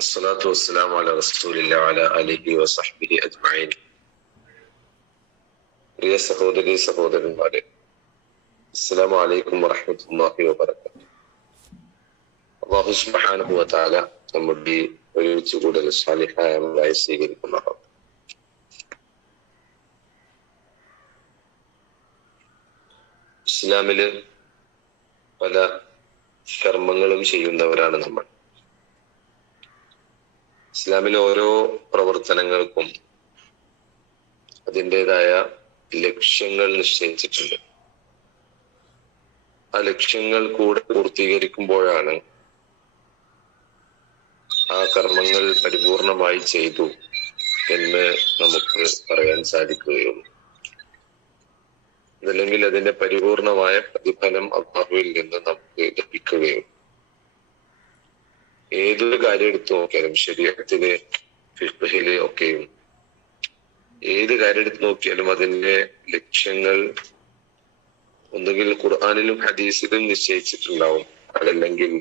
അസ്സലാത്തു വസ്സലാമു അലാ റസൂലില്ലാഹി വഅലാ ആലിഹി വസഹ്ബിഹി അജ്മഈൻ. പ്രിയ സഹോദരി സഹോദരന്മാരെ, അസ്സലാമു അലൈക്കും വറഹ്മത്തുള്ളാഹി വബറകാതുഹു. അല്ലാഹു സുബ്ഹാനഹു വ തആല നമ്മുടെ ഒരുമിച്ച് കൂടൽ സാലിഹായ അമലായി സ്വീകരിക്കുമാറാവട്ടെ. ഇസ്ലാമില് പല കർമ്മങ്ങളും ചെയ്യുന്നവരാണ് നമ്മൾ. ഇസ്ലാമിലെ ഓരോ പ്രവർത്തനങ്ങൾക്കും അതിൻ്റെതായ ലക്ഷ്യങ്ങൾ നിശ്ചയിച്ചിട്ടുണ്ട്. ആ ലക്ഷ്യങ്ങൾ കൂടെ പൂർത്തീകരിക്കുമ്പോഴാണ് ആ കർമ്മങ്ങൾ പരിപൂർണമായി ചെയ്തു എന്ന് നമുക്ക് പറയാൻ സാധിക്കുകയുള്ളൂ. അതല്ലെങ്കിൽ അതിന്റെ പരിപൂർണമായ പ്രതിഫലം അല്ലാഹുവിൽ നിന്ന് നമുക്ക് ലഭിക്കുകയും. ഏതൊരു കാര്യം എടുത്തു നോക്കിയാലും ശരീഅത്തില്, ഫിഖ്ഹില് ഒക്കെയും ഏത് കാര്യം എടുത്തു നോക്കിയാലും അതിന്റെ ലക്ഷ്യങ്ങൾ ഒന്നുകിൽ ഖുർആനിലും ഹദീസിലും നിശ്ചയിച്ചിട്ടുണ്ടാവും, അതല്ലെങ്കിൽ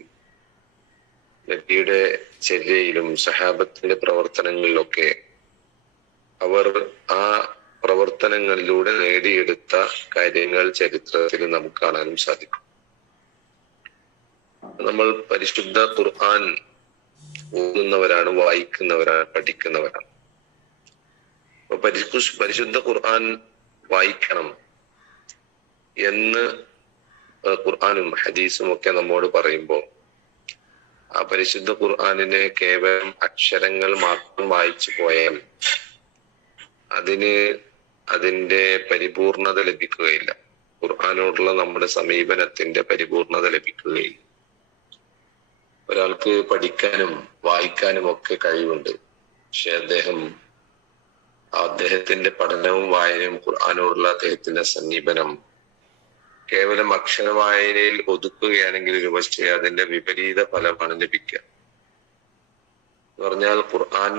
നബിയുടെ ചര്യയിലും സഹാബത്തിന്റെ പ്രവർത്തനങ്ങളിലൊക്കെ അവർ ആ പ്രവർത്തനങ്ങളിലൂടെ നേടിയെടുത്ത കാര്യങ്ങൾ ചരിത്രത്തിൽ നമുക്ക് കാണാനും സാധിക്കും. നമ്മൾ പരിശുദ്ധ ഖുർആൻ ഓതുന്നവരാണ്, വായിക്കുന്നവരാണ്, പഠിക്കുന്നവരാണ്. അപ്പൊ പരിശുദ്ധ ഖുർആൻ വായിക്കണം എന്ന് ഖുർആനും ഹദീസും ഒക്കെ നമ്മോട് പറയുമ്പോൾ ആ പരിശുദ്ധ ഖുർആനിനെ കേവലം അക്ഷരങ്ങൾ മാത്രം വായിച്ചു പോയാൽ അതിന്റെ പരിപൂർണത ലഭിക്കുകയില്ല. ഖുർആനോടുള്ള നമ്മുടെ സമീപനത്തിന്റെ പരിപൂർണത ലഭിക്കുകയില്ല. ഒരാൾക്ക് പഠിക്കാനും വായിക്കാനും ഒക്കെ കഴിവുണ്ട്, പക്ഷെ അദ്ദേഹത്തിന്റെ പഠനവും വായനയും ഖുർആനോടുള്ള അദ്ദേഹത്തിന്റെ സമീപനം കേവലം അക്ഷര വായനയിൽ ഒതുക്കുകയാണെങ്കിൽ ഒരുപക്ഷെ അതിന്റെ വിപരീത ഫലമാണ് ലഭിക്കുക. എന്ന് പറഞ്ഞാൽ ഖുർആൻ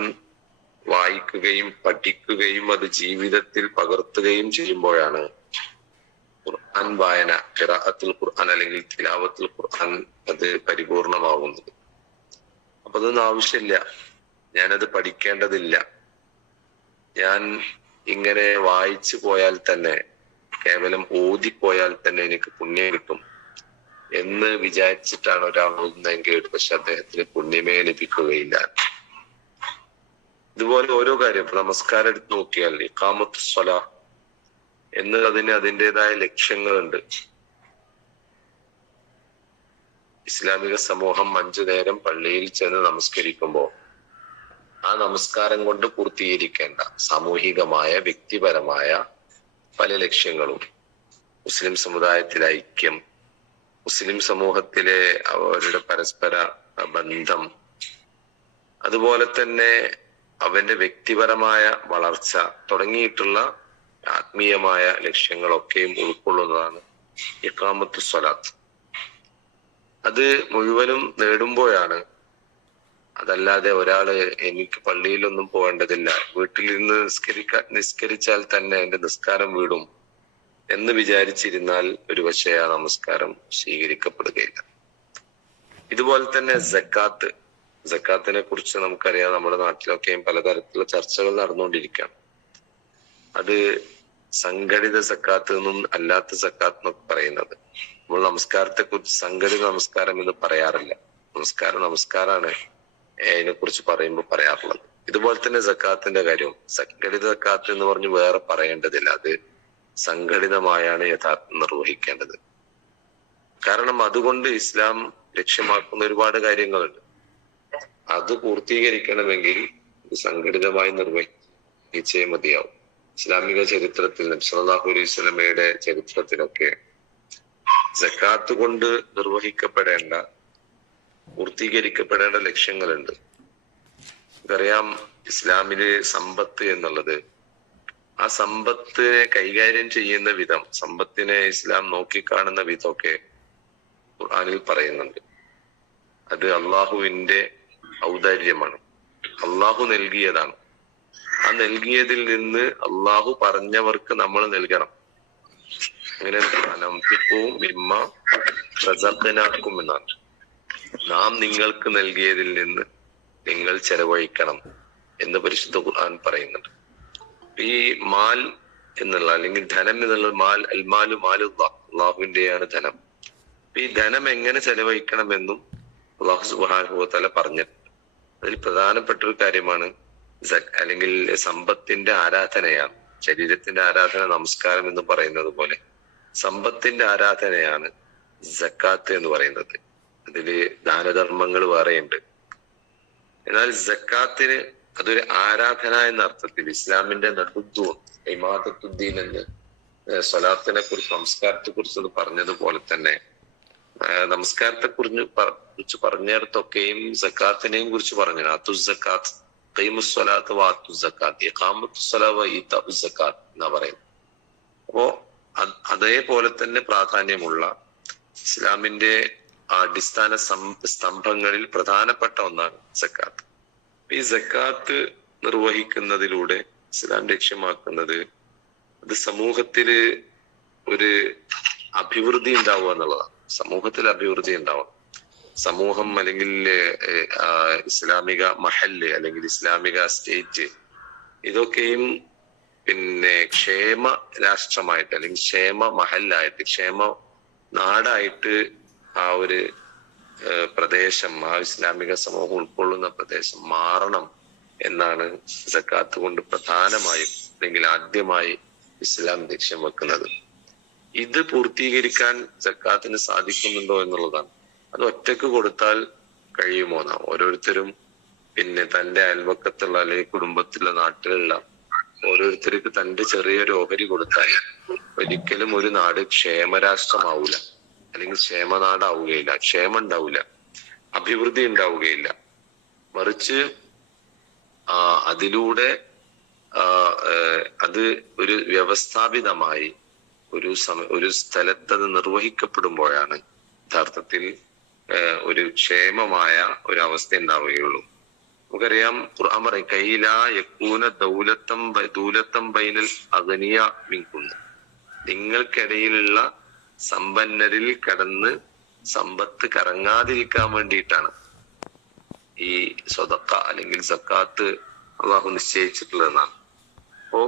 വായിക്കുകയും പഠിക്കുകയും അത് ജീവിതത്തിൽ പകർത്തുകയും ചെയ്യുമ്പോഴാണ് ഖുർആൻ വായന, ഖിറാഅത്തുൽ ഖുർആൻ അല്ലെങ്കിൽ തിലാവത്തുൽ ഖുർആൻ അത് പരിപൂർണമാവുന്നത്. അപ്പൊ അതൊന്നും ആവശ്യമില്ല, ഞാനത് പഠിക്കേണ്ടതില്ല, ഞാൻ ഇങ്ങനെ വായിച്ചു പോയാൽ തന്നെ, കേവലം ഓതിപ്പോയാൽ തന്നെ എനിക്ക് പുണ്യം കിട്ടും എന്ന് വിചാരിച്ചിട്ടാണ് ഒരാൾ ഓതുന്നതെങ്കിൽ പക്ഷെ അദ്ദേഹത്തിന് പുണ്യമേ ലഭിക്കുകയില്ല. ഇതുപോലെ ഓരോ കാര്യം, നമസ്കാരം എടുത്ത് നോക്കിയാൽ ഇഖാമത്തു സ്വലാഹ് എന്ന് അതിൻ്റെതായ ലക്ഷ്യങ്ങളുണ്ട്. ഇസ്ലാമിക സമൂഹം 5 നേരം പള്ളിയിൽ ചെന്ന് നമസ്കരിക്കുമ്പോൾ ആ നമസ്കാരം കൊണ്ട് പൂർത്തീകരിക്കേണ്ട സാമൂഹികമായ, വ്യക്തിപരമായ പല ലക്ഷ്യങ്ങളും, മുസ്ലിം സമുദായത്തിലെ ഐക്യം, മുസ്ലിം സമൂഹത്തിലെ അവരുടെ പരസ്പര ബന്ധം, അതുപോലെ തന്നെ അവന്റെ വ്യക്തിപരമായ വളർച്ച തുടങ്ങിയിട്ടുള്ള ആത്മീയമായ ലക്ഷ്യങ്ങളൊക്കെയും ഉൾക്കൊള്ളുന്നതാണ് ഇഖാമത്തു സ്വലാത്ത്. അത് മുഴുവനും നേടുമ്പോഴാണ്, അതല്ലാതെ ഒരാള് എനിക്ക് പള്ളിയിലൊന്നും പോകേണ്ടതില്ല, വീട്ടിലിരുന്ന് നിസ്കരിച്ചാൽ തന്നെ എന്റെ നിസ്കാരം വീടും എന്ന് വിചാരിച്ചിരുന്നാൽ ഒരുപക്ഷെ ആ നമസ്കാരം സ്വീകരിക്കപ്പെടുകയില്ല. ഇതുപോലെ തന്നെ സക്കാത്തിനെ കുറിച്ച് നമുക്കറിയാം. നമ്മുടെ നാട്ടിലൊക്കെയും പലതരത്തിലുള്ള ചർച്ചകൾ നടന്നുകൊണ്ടിരിക്കുകയാണ്. അത് സംഘടിത സക്കാത്ത് എന്നും അല്ലാത്ത സക്കാത്ത് എന്നൊക്കെ പറയുന്നത്. നമ്മൾ നമസ്കാരത്തെ കുറിച്ച് സംഘടിത നമസ്കാരം എന്ന് പറയാറില്ല. നമസ്കാരമാണ് അതിനെ കുറിച്ച് പറയുമ്പോൾ പറയാറുള്ളത്. ഇതുപോലെ തന്നെ സക്കാത്തിന്റെ കാര്യവും സംഘടിത സക്കാത്ത് എന്ന് പറഞ്ഞ് വേറെ പറയേണ്ടതില്ല, അത് സംഘടിതമായാണ് യഥാർത്ഥം നിർവഹിക്കേണ്ടത്. കാരണം അതുകൊണ്ട് ഇസ്ലാം ലക്ഷ്യമാക്കുന്ന ഒരുപാട് കാര്യങ്ങളുണ്ട്. അത് പൂർത്തീകരിക്കണമെങ്കിൽ സംഘടിതമായി നിർവഹിച്ചേ മതിയാവും. ഇസ്ലാമിക ചരിത്രത്തിൽ നബി സല്ലല്ലാഹു അലൈഹി വസല്ലമയുടെ ചരിത്രത്തിലൊക്കെ സക്കാത്ത് കൊണ്ട് നിർവഹിക്കപ്പെടേണ്ട, പൂർത്തീകരിക്കപ്പെടേണ്ട ലക്ഷ്യങ്ങളുണ്ട്. നമുക്കറിയാം, ഇസ്ലാമില് സമ്പത്ത് എന്നുള്ളത്, ആ സമ്പത്തിനെ കൈകാര്യം ചെയ്യുന്ന വിധം, സമ്പത്തിനെ ഇസ്ലാം നോക്കിക്കാണുന്ന വിധമൊക്കെ ഖുർആനിൽ പറയുന്നുണ്ട്. അത് അള്ളാഹുവിന്റെ ഔദാര്യമാണ്, അള്ളാഹു നൽകിയതാണ്. ആ നൽകിയതിൽ നിന്ന് അള്ളാഹു പറഞ്ഞവർക്ക് നമ്മൾ നൽകണം. അങ്ങനെ എന്നാണ് നാം നിങ്ങൾക്ക് നൽകിയതിൽ നിന്ന് നിങ്ങൾ നിങ്ങൾ ചെലവഴിക്കണം എന്ന് പരിശുദ്ധ ഖുർആൻ പറയുന്നുണ്ട്. ഈ മാൽ എന്നുള്ള അല്ലെങ്കിൽ ധനം എന്നുള്ള അൽമാലു മാലുല്ലാഹ്, അള്ളാഹുവിന്റെയാണ് ധനം. ഈ ധനം എങ്ങനെ ചെലവഴിക്കണമെന്നും അള്ളാഹു സുബ്ഹാനഹു വ തആല പറഞ്ഞിട്ടുണ്ട്. അതിൽ പ്രധാനപ്പെട്ട ഒരു കാര്യമാണ് അല്ലെങ്കിൽ സമ്പത്തിന്റെ ആരാധനയാണ്. ശരീരത്തിന്റെ ആരാധന നമസ്കാരം എന്ന് പറയുന്നത് പോലെ സമ്പത്തിന്റെ ആരാധനയാണ് സക്കാത്ത് എന്ന് പറയുന്നത്. അതില് ദാനധർമ്മങ്ങൾ വേറെയുണ്ട്. എന്നാൽ സക്കാത്തിന് അതൊരു ആരാധന എന്ന അർത്ഥത്തിൽ ഇസ്ലാമിന്റെ നടുത്വം ഇമാദത്തുദ്ദീൻ എന്ന് സ്വലാത്തിനെ കുറിച്ച് നമസ്കാരത്തെ കുറിച്ച് പറഞ്ഞതുപോലെ തന്നെ നമസ്കാരത്തെ കുറിച്ച് പറഞ്ഞിടത്തൊക്കെയും സക്കാത്തിനെയും കുറിച്ച് പറഞ്ഞു. അത്തുസക്കാത്ത് ഖീമുസ്സലാത്ത് വഅത്തുസക്കാത്ത് ഇഖാമത്തുസ്സലാ വഇതാഉസ്സക്കാത്ത് എന്നാ പറയുന്നത്. അപ്പോ അതേപോലെ തന്നെ പ്രാധാന്യമുള്ള ഇസ്ലാമിന്റെ അടിസ്ഥാന സ്തംഭങ്ങളിൽ പ്രധാനപ്പെട്ട ഒന്നാണ് സക്കാത്ത്. ഈ സക്കാത്ത് നിർവഹിക്കുന്നതിലൂടെ ഇസ്ലാം ലക്ഷ്യമാക്കുന്നത് അത് സമൂഹത്തില് ഒരു അഭിവൃദ്ധി ഉണ്ടാവുക എന്നുള്ളതാണ്. സമൂഹത്തിൽ അഭിവൃദ്ധി ഉണ്ടാവണം. സമൂഹം അല്ലെങ്കിൽ ഇസ്ലാമിക മഹല്ല് അല്ലെങ്കിൽ ഇസ്ലാമിക സ്റ്റേറ്റ് ഇതൊക്കെയും പിന്നെ ക്ഷേമ രാഷ്ട്രമായിട്ട് അല്ലെങ്കിൽ ക്ഷേമ മഹല്ലായിട്ട് ക്ഷേമ നാടായിട്ട് ആ ഒരു പ്രദേശം, ആ ഇസ്ലാമിക സമൂഹം ഉൾക്കൊള്ളുന്ന പ്രദേശം മാറണം എന്നാണ് സക്കാത്ത് കൊണ്ട് പ്രധാനമായും അല്ലെങ്കിൽ ആദ്യമായി ഇസ്ലാം ലക്ഷ്യം വെക്കുന്നത്. ഇത് പൂർത്തീകരിക്കാൻ സക്കാത്തിന് സാധിക്കുന്നുണ്ടോ എന്നുള്ളതാണ്. അത് ഒറ്റക്ക് കൊടുത്താൽ കഴിയുമോ? ഓരോരുത്തരും പിന്നെ തന്റെ അയൽവക്കത്തുള്ള അല്ലെങ്കിൽ കുടുംബത്തിലുള്ള നാട്ടിലുള്ള ഓരോരുത്തർക്ക് തന്റെ ചെറിയൊരു ഓഹരി കൊടുത്താൽ ഒരിക്കലും ഒരു നാട് ക്ഷേമരാഷ്ട്രമാവൂല, അല്ലെങ്കിൽ ക്ഷേമനാടാവുകയില്ല, ക്ഷേമം ഉണ്ടാവില്ല, അഭിവൃദ്ധി ഉണ്ടാവുകയില്ല. മറിച്ച് അതിലൂടെ അത് ഒരു വ്യവസ്ഥാപിതമായി ഒരു സ്ഥലത്ത് അത് നിർവഹിക്കപ്പെടുമ്പോഴാണ് യഥാർത്ഥത്തിൽ ഒരു ക്ഷേമമായ ഒരു അവസ്ഥ ഉണ്ടാവുകയുള്ളൂ. നമുക്കറിയാം ഖുർആൻ പറയും കൈലാ യകൂന ദൗലത്തം ബൈനൽ അഗ്നിയ മിൻകും, നിങ്ങൾക്കിടയിലുള്ള സമ്പന്നരിൽ കടന്ന് സമ്പത്ത് കറങ്ങാതിരിക്കാൻ വേണ്ടിയിട്ടാണ് ഈ സ്വതക്ക അല്ലെങ്കിൽ സക്കാത്ത് അള്ളാഹു നിശ്ചയിച്ചിട്ടുള്ളതെന്നാണ്. അപ്പോ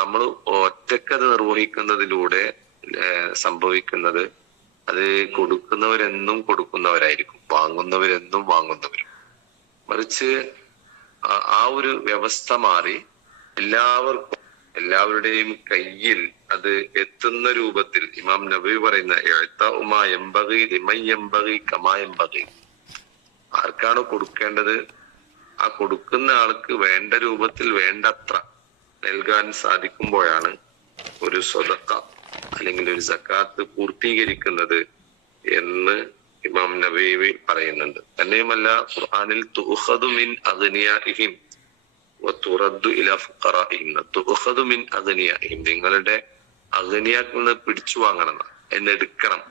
നമ്മൾ ഒറ്റക്കത് നിർവഹിക്കുന്നതിലൂടെ സംഭവിക്കുന്നത് അത് കൊടുക്കുന്നവരെന്നും കൊടുക്കുന്നവരായിരിക്കും, വാങ്ങുന്നവരെന്നും വാങ്ങുന്നവരും. മറിച്ച് ആ ഒരു വ്യവസ്ഥ മാറി എല്ലാവരുടെയും കയ്യിൽ അത് എത്തുന്ന രൂപത്തിൽ ഇമാം നബവി പറയുന്ന ആർക്കാണോ കൊടുക്കേണ്ടത് ആ കൊടുക്കുന്ന ആൾക്ക് വേണ്ട രൂപത്തിൽ വേണ്ടത്ര നൽകാൻ സാധിക്കുമ്പോഴാണ് ഒരു സ്വതക്ക അല്ലെങ്കിൽ ഒരു സക്കാത്ത് പൂർത്തീകരിക്കുന്നത് എന്ന് ഇമാം നബവി പറയുന്നുണ്ട്. തന്നെയുമല്ല ഖുർആനിൽ തുഖദു മിൻ അഗ്നിയാഇഹിം വതുറദ്ദു ഇലാ ഫുഖറാഇഹിം, തുഖദു മിൻ അഗ്നിയാഇഹിം, നിങ്ങളുടെ അഗ്നിയാക്കളിൽ നിന്ന് പിടിച്ചു വാങ്ങണം, എന്നെടുക്കണം.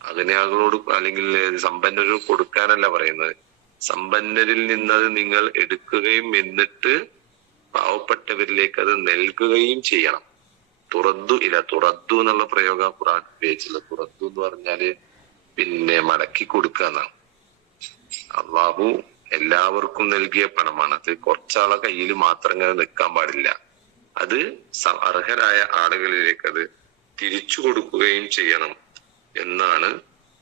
അഗ്നിയാകളോട് അല്ലെങ്കിൽ സമ്പന്നരോട് കൊടുക്കാനല്ല പറയുന്നത്, സമ്പന്നരിൽ നിന്നത് നിങ്ങൾ എടുക്കുകയും എന്നിട്ട് പാവപ്പെട്ടവരിലേക്ക് അത് നൽകുകയും ചെയ്യണം. തുറദ്ദു എന്നുള്ള പ്രയോഗം ഖുർആൻ ഉപയോഗിച്ചിട്ടുള്ളത്. തുറദ്ദു എന്ന് പറഞ്ഞാല് പിന്നെ മടക്കി കൊടുക്കുക എന്നാണ്. അള്ളാഹു എല്ലാവർക്കും നൽകിയ പണമാണ്. അത് കുറച്ചാളെ കയ്യിൽ മാത്രം ഇങ്ങനെ നിൽക്കാൻ പാടില്ല. അത് അർഹരായ ആളുകളിലേക്ക് അത് തിരിച്ചു കൊടുക്കുകയും ചെയ്യണം എന്നാണ്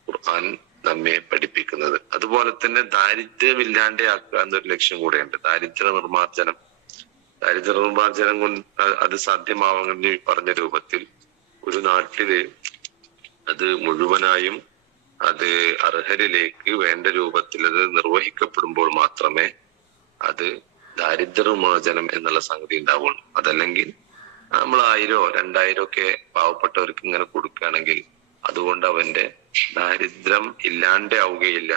ഖുർആൻ നമ്മെ പഠിപ്പിക്കുന്നത്. അതുപോലെ തന്നെ ദാരിദ്ര്യമില്ലാണ്ടാക്കുക എന്നൊരു ലക്ഷ്യം കൂടെയുണ്ട്. ദാരിദ്ര്യ നിർമ്മാർജ്ജനം കൊണ്ട് അത് സാധ്യമാവാൻ പറഞ്ഞ രൂപത്തിൽ ഒരു നാട്ടില് അത് മുഴുവനായും അത് അർഹരിലേക്ക് വേണ്ട രൂപത്തിൽ അത് നിർവഹിക്കപ്പെടുമ്പോൾ മാത്രമേ അത് ദാരിദ്ര്യ നിർമ്മാർജ്ജനം എന്നുള്ള സംഗതി ഉണ്ടാവുള്ളൂ. അതല്ലെങ്കിൽ നമ്മൾ 1000 2000 ഒക്കെ പാവപ്പെട്ടവർക്ക് ഇങ്ങനെ കൊടുക്കുകയാണെങ്കിൽ അതുകൊണ്ട് അവന്റെ ദാരിദ്ര്യം ഇല്ലാണ്ടാവുകയില്ല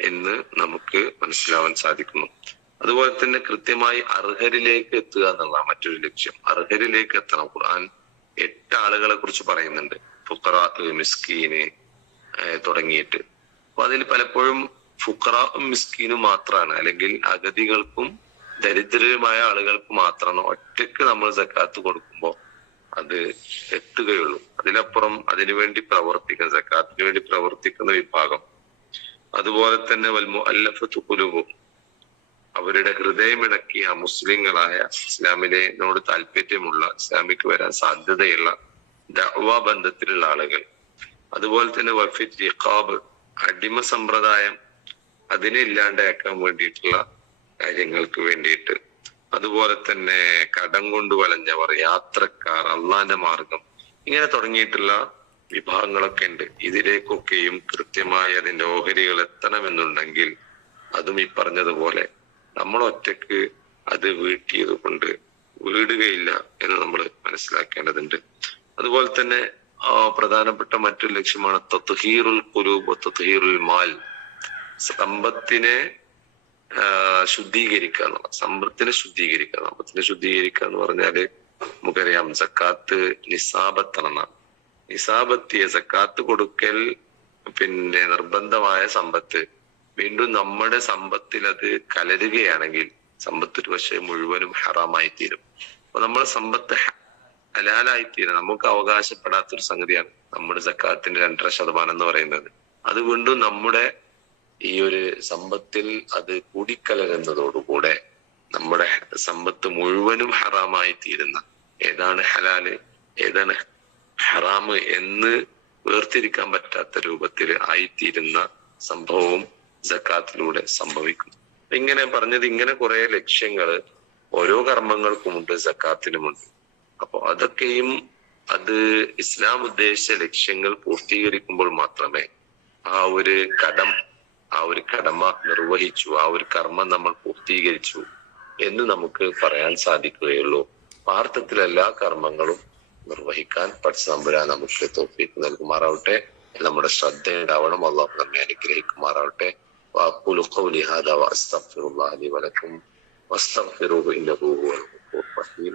എന്ന് നമുക്ക് മനസ്സിലാവാൻ സാധിക്കുന്നു. അതുപോലെ തന്നെ കൃത്യമായി അർഹരിലേക്ക് എത്തുക എന്നുള്ള മറ്റൊരു ലക്ഷ്യം. അർഹരിലേക്ക് എത്തണം. ഖുർആൻ 8 ആളുകളെ കുറിച്ച് പറയുന്നുണ്ട്, ഫുഖറാ, മിസ്കീന് തുടങ്ങിയിട്ട്. അപ്പൊ അതിൽ പലപ്പോഴും ഫുഖറാവും മിസ്കീനും മാത്രമാണ്, അല്ലെങ്കിൽ അഗതികൾക്കും ദരിദ്രരുമായ ആളുകൾക്ക് മാത്രമാണ് ഒറ്റക്ക് നമ്മൾ സക്കാത്ത് കൊടുക്കുമ്പോൾ അത് എത്തുകയുള്ളൂ. അതിലപ്പുറം അതിനുവേണ്ടി സക്കാത്തിന് വേണ്ടി പ്രവർത്തിക്കുന്ന വിഭാഗം, അതുപോലെ തന്നെ വൽമുഅല്ലഫത്തു ഖുലൂബുഹും, അവരുടെ ഹൃദയമിളക്കിയ മുസ്ലിങ്ങളായ ഇസ്ലാമിനോട് താല്പര്യമുള്ള ഇസ്ലാമിക്ക് വരാൻ സാധ്യതയുള്ള ദഅ്വ ബന്ധത്തിലുള്ള ആളുകൾ, അതുപോലെ തന്നെ വഫിദ് റിഖാബ് അടിമ സമ്പ്രദായം അതിനെ ഇല്ലാണ്ടാക്കാൻ വേണ്ടിയിട്ടുള്ള കാര്യങ്ങൾക്ക് വേണ്ടിയിട്ട്, അതുപോലെ തന്നെ കടം കൊണ്ട് വലഞ്ഞവർ, യാത്രക്കാർ, അള്ളാന്റെ മാർഗം, ഇങ്ങനെ തുടങ്ങിയിട്ടുള്ള വിഭാഗങ്ങളൊക്കെ ഉണ്ട്. ഇതിലേക്കൊക്കെയും കൃത്യമായി അതിന്റെ ഓഹരികൾ എത്തണമെന്നുണ്ടെങ്കിൽ അതും ഈ പറഞ്ഞതുപോലെ നമ്മൾ ഒറ്റക്ക് അത് വീട്ടിയത് കൊണ്ട് വീടുകയില്ല എന്ന് നമ്മൾ മനസ്സിലാക്കേണ്ടതുണ്ട്. അതുപോലെ തന്നെ പ്രധാനപ്പെട്ട മറ്റൊരു ലക്ഷ്യമാണ് തത്ഹീറുൽ ഖുലൂബ് തത്ഹീറുൽ മാൽ. സമ്പത്തിനെ ശുദ്ധീകരിക്കുക എന്നുള്ള, സമ്പത്തിനെ ശുദ്ധീകരിക്കുക എന്ന് പറഞ്ഞാല് നമുക്കറിയാം സക്കാത്ത് നിസാബത്താണെന്നാണ്. നിസാബത്തിയ സക്കാത്ത് കൊടുക്കൽ പിന്നെ നിർബന്ധമായ സമ്പത്ത് വീണ്ടും നമ്മുടെ സമ്പത്തിൽ അത് കലരുകയാണെങ്കിൽ സമ്പത്ത് ഒരു പക്ഷേ മുഴുവനും ഹറാമായി തീരും. അപ്പൊ നമ്മുടെ സമ്പത്ത് ഹലാലായി തീരും. നമുക്ക് അവകാശപ്പെടാത്തൊരു സംഗതിയാണ് നമ്മുടെ സക്കാത്തിന്റെ 2.5% എന്ന് പറയുന്നത്. അത് വീണ്ടും നമ്മുടെ ഈ ഒരു സമ്പത്തിൽ അത് കൂടിക്കലരുന്നതോടുകൂടെ നമ്മുടെ സമ്പത്ത് മുഴുവനും ഹറാമായി തീരുന്ന, ഏതാണ് ഹലാല് ഏതാണ് ഹറാമ് എന്ന് വേർതിരിക്കാൻ പറ്റാത്ത രൂപത്തിൽ ആയിത്തീരുന്ന സംഭവവും സക്കാത്തിലൂടെ സംഭവിക്കും. ഇങ്ങനെ പറഞ്ഞത്, ഇങ്ങനെ കുറെ ലക്ഷ്യങ്ങള് ഓരോ കർമ്മങ്ങൾക്കുമുണ്ട്, സക്കാത്തിനുമുണ്ട്. അപ്പൊ അതൊക്കെയും അത് ഇസ്ലാം ഉദ്ദേശിച്ച ലക്ഷ്യങ്ങൾ പൂർത്തീകരിക്കുമ്പോൾ മാത്രമേ ആ ഒരു കടമ നിർവഹിച്ചു, ആ ഒരു കർമ്മം നമ്മൾ പൂർത്തീകരിച്ചു എന്ന് നമുക്ക് പറയാൻ സാധിക്കുകയുള്ളൂ. പാർത്ഥത്തിൽ എല്ലാ കർമ്മങ്ങളും നിർവഹിക്കാൻ പടച്ചതമ്പുരാൻ നമുക്ക് തൗഫീഖ് നൽകുമാറാവട്ടെ. നമ്മുടെ ശ്രദ്ധ ഉണ്ടാവണം. അല്ലാഹു നമ്മെ അനുഗ്രഹിക്കുമാറാവട്ടെ. വഅഖൂലു ഖൗലി ഹാദാ വഅസ്തഗ്ഫിറുല്ലാഹ ലി വലക്കും വസ്തഗ്ഫിറൂഹു ഇന്നഹു ഹുവൽ ഗഫൂറുർ റഹീം.